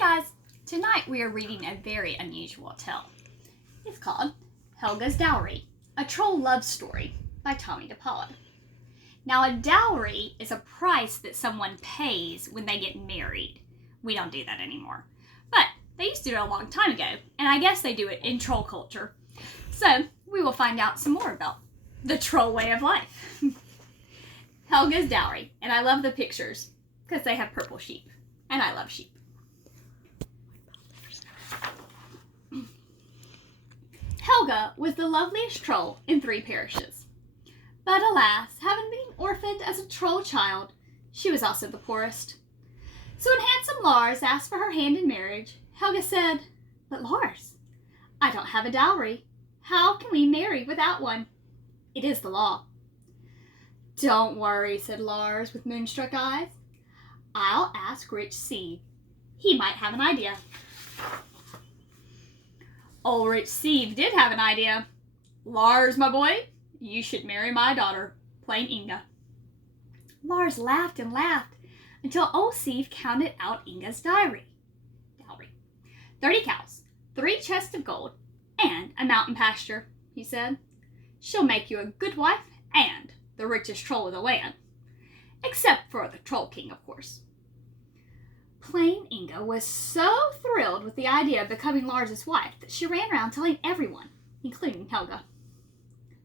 guys, tonight we are reading a very unusual tale. It's called Helga's Dowry, a troll love story by Tomie dePaola. Now a dowry is a price that someone pays when they get married. We don't do that anymore. But they used to do it a long time ago, and I guess they do it in troll culture. So we will find out some more about the troll way of life. Helga's Dowry, and I love the pictures because they have purple sheep, and I love sheep. Helga was the loveliest troll in 3 parishes. But alas, having been orphaned as a troll child, she was also the poorest. So when handsome Lars asked for her hand in marriage, Helga said, "But Lars, I don't have a dowry. How can we marry without one? It is the law." "Don't worry," said Lars with moonstruck eyes. "I'll ask Rich Sieve. He might have an idea." Old Rich Sieve did have an idea. "Lars, my boy, you should marry my daughter, plain Inga." Lars laughed and laughed until old Sieve counted out Inga's dowry. 30 cows, 3 chests of gold, and a mountain pasture, he said. "She'll make you a good wife and the richest troll of the land. Except for the Troll King, of course." Plain Inga was so thrilled with the idea of becoming Lars's wife that she ran around telling everyone, including Helga.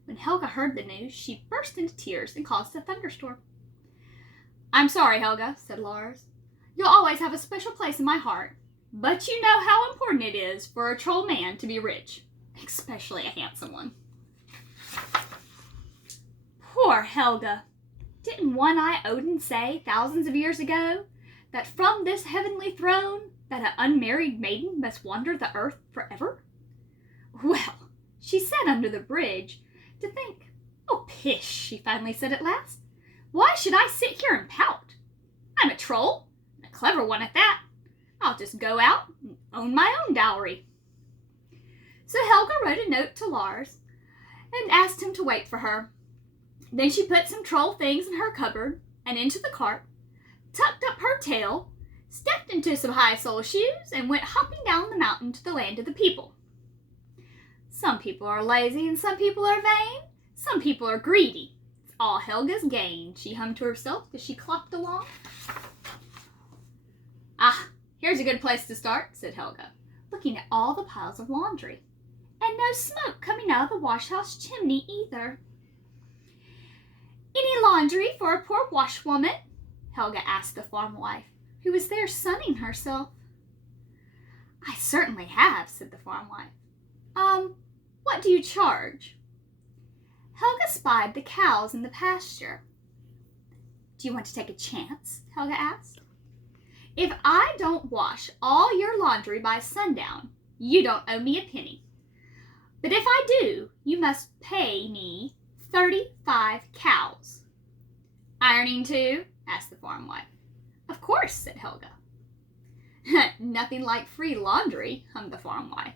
When Helga heard the news, she burst into tears and caused a thunderstorm. "I'm sorry, Helga," said Lars. "You'll always have a special place in my heart, but you know how important it is for a troll man to be rich, especially a handsome one." Poor Helga! Didn't One-Eye Odin say thousands of years ago that from this heavenly throne that an unmarried maiden must wander the earth forever? Well, she sat under the bridge to think. "Oh, pish," she finally said at last. "Why should I sit here and pout? I'm a troll, and a clever one at that. I'll just go out and own my own dowry." So Helga wrote a note to Lars and asked him to wait for her. Then she put some troll things in her cupboard and into the cart, tucked up her tail, stepped into some high-sole shoes, and went hopping down the mountain to the land of the people. Some people are lazy and some people are vain. Some people are greedy. It's all Helga's gain, she hummed to herself as she clopped along. "Ah, here's a good place to start," said Helga, looking at all the piles of laundry. "And no smoke coming out of the wash-house chimney either." "Any laundry for a poor washwoman?" Helga asked the farm wife, who was there sunning herself. "I certainly have," said the farm wife. What do you charge?" Helga spied the cows in the pasture. "Do you want to take a chance?" Helga asked. "If I don't wash all your laundry by sundown, you don't owe me a penny. But if I do, you must pay me 35 cows. "Ironing too?" asked the farm wife. "Of course," said Helga. "Nothing like free laundry," hummed the farm wife,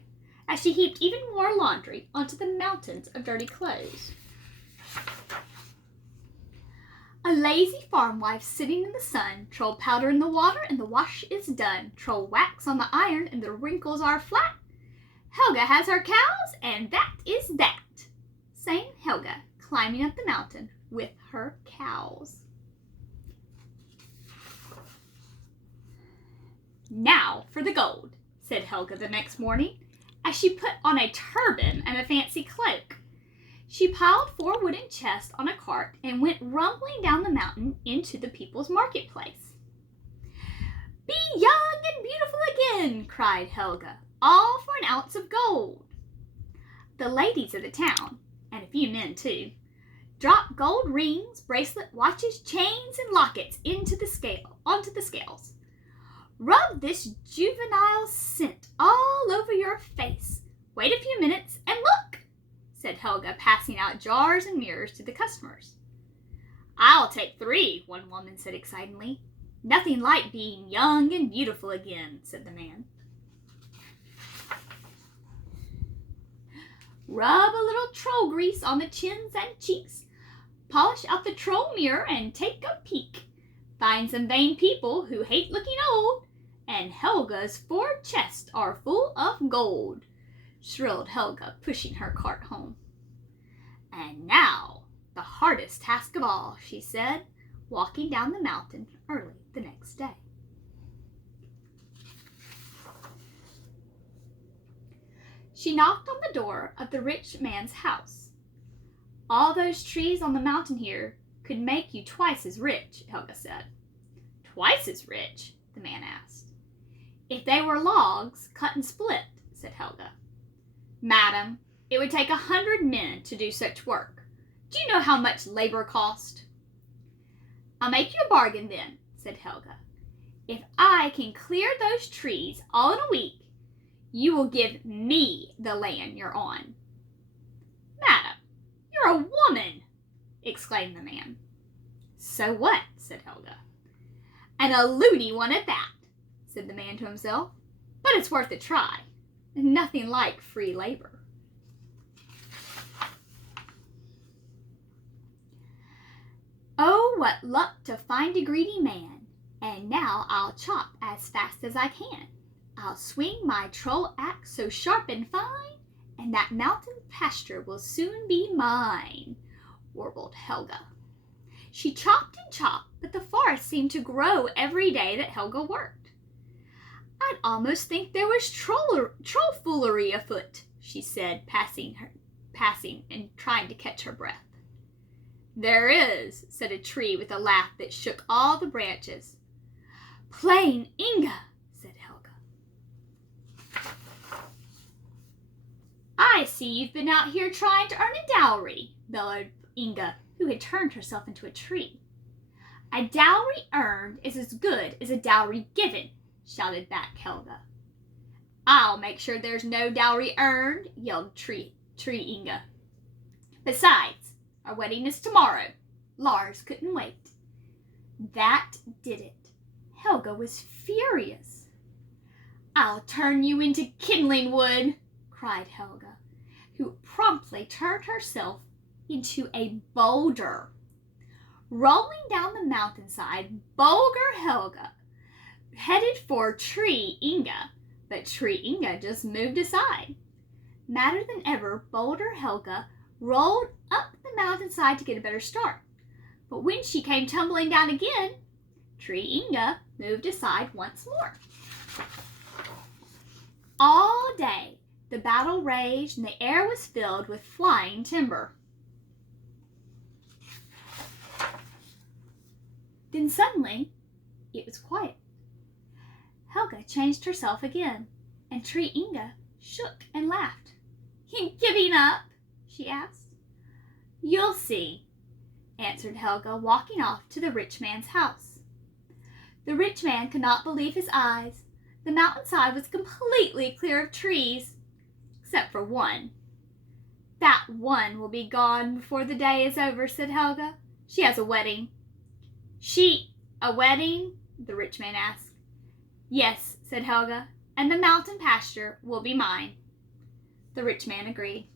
as she heaped even more laundry onto the mountains of dirty clothes. A lazy farm wife sitting in the sun, troll powder in the water and the wash is done, troll wax on the iron and the wrinkles are flat. Helga has her cows and that is that," sang Helga, climbing up the mountain with her cows. "Now for the gold," said Helga the next morning, as she put on a turban and a fancy cloak. She piled 4 wooden chests on a cart and went rumbling down the mountain into the people's marketplace. "Be young and beautiful again," cried Helga, "all for an ounce of gold." The ladies of the town, and a few men too, dropped gold rings, bracelet, watches, chains, and lockets onto the scales. "Rub this juvenile scent all over your face. Wait a few minutes and look," said Helga, passing out jars and mirrors to the customers. "I'll take 3, one woman said excitedly. "Nothing like being young and beautiful again," said the man. "Rub a little troll grease on the chins and cheeks. Polish out the troll mirror and take a peek. Find some vain people who hate looking old, and Helga's 4 chests are full of gold, shrilled Helga, pushing her cart home. And now, the hardest task of all, she said, walking down the mountain early the next day. She knocked on the door of the rich man's house. All those trees on the mountain here could make you twice as rich, Helga said. Twice as rich? The man asked. If they were logs, cut and split, said Helga. Madam, it would take 100 men to do such work. Do you know how much labor cost? I'll make you a bargain then, said Helga. If I can clear those trees all in a week, you will give me the land you're on. Madam, you're a woman, exclaimed the man. So what, said Helga. And a loony one at that, said the man to himself. But it's worth a try. Nothing like free labor. Oh, what luck to find a greedy man. And now I'll chop as fast as I can. I'll swing my troll axe so sharp and fine, and that mountain pasture will soon be mine, warbled Helga. She chopped and chopped, but the forest seemed to grow every day that Helga worked. I'd almost think there was troll foolery afoot, she said, passing and trying to catch her breath. There is, said a tree with a laugh that shook all the branches. Plain Inga, said Helga. I see you've been out here trying to earn a dowry, bellowed Inga, who had turned herself into a tree. A dowry earned is as good as a dowry given, shouted back Helga. I'll make sure there's no dowry earned, yelled Tree Inga. Besides, our wedding is tomorrow. Lars couldn't wait. That did it. Helga was furious. I'll turn you into kindling wood, cried Helga, who promptly turned herself into a boulder. Rolling down the mountainside, Boulder Helga headed for Tree Inga, but Tree Inga just moved aside. Madder than ever, Boulder Helga rolled up the mountainside to get a better start. But when she came tumbling down again, Tree Inga moved aside once more. All day, the battle raged and the air was filled with flying timber. Then suddenly, it was quiet. Helga changed herself again, and Tree Inga shook and laughed. You giving up? She asked. You'll see, answered Helga, walking off to the rich man's house. The rich man could not believe his eyes. The mountainside was completely clear of trees, except for one. That one will be gone before the day is over, said Helga. She has a wedding. A wedding? The rich man asked. Yes, said Helga, and the mountain pasture will be mine. The rich man agreed.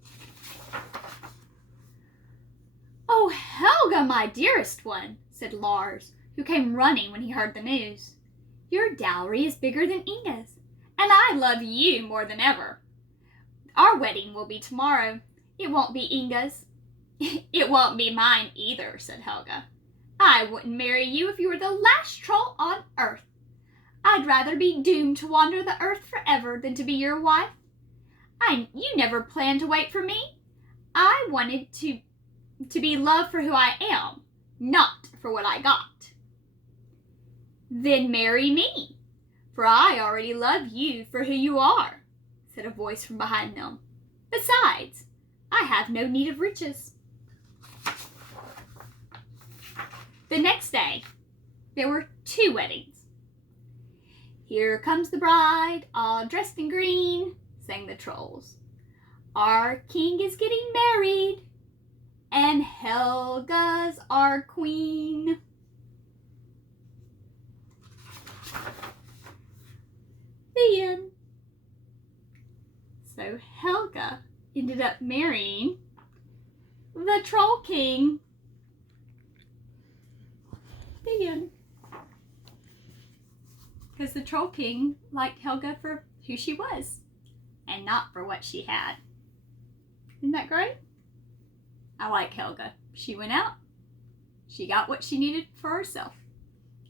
Oh, Helga, my dearest one, said Lars, who came running when he heard the news. Your dowry is bigger than Inga's, and I love you more than ever. Our wedding will be tomorrow. It won't be Inga's. It won't be mine either, said Helga. I wouldn't marry you if you were the last troll on earth. I'd rather be doomed to wander the earth forever than to be your wife. You never planned to wait for me. I wanted to be loved for who I am, not for what I got. Then marry me, for I already love you for who you are, said a voice from behind them. Besides, I have no need of riches. The next day, there were 2 weddings. Here comes the bride, all dressed in green, sang the trolls. Our king is getting married, and Helga's our queen. The end. So Helga ended up marrying the Troll King. The end. Because the Troll King liked Helga for who she was and not for what she had. Isn't that great? I like Helga. She went out, she got what she needed for herself,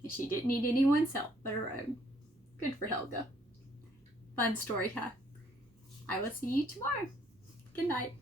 and she didn't need anyone's help but her own. Good for Helga. Fun story, huh? I will see you tomorrow. Good night.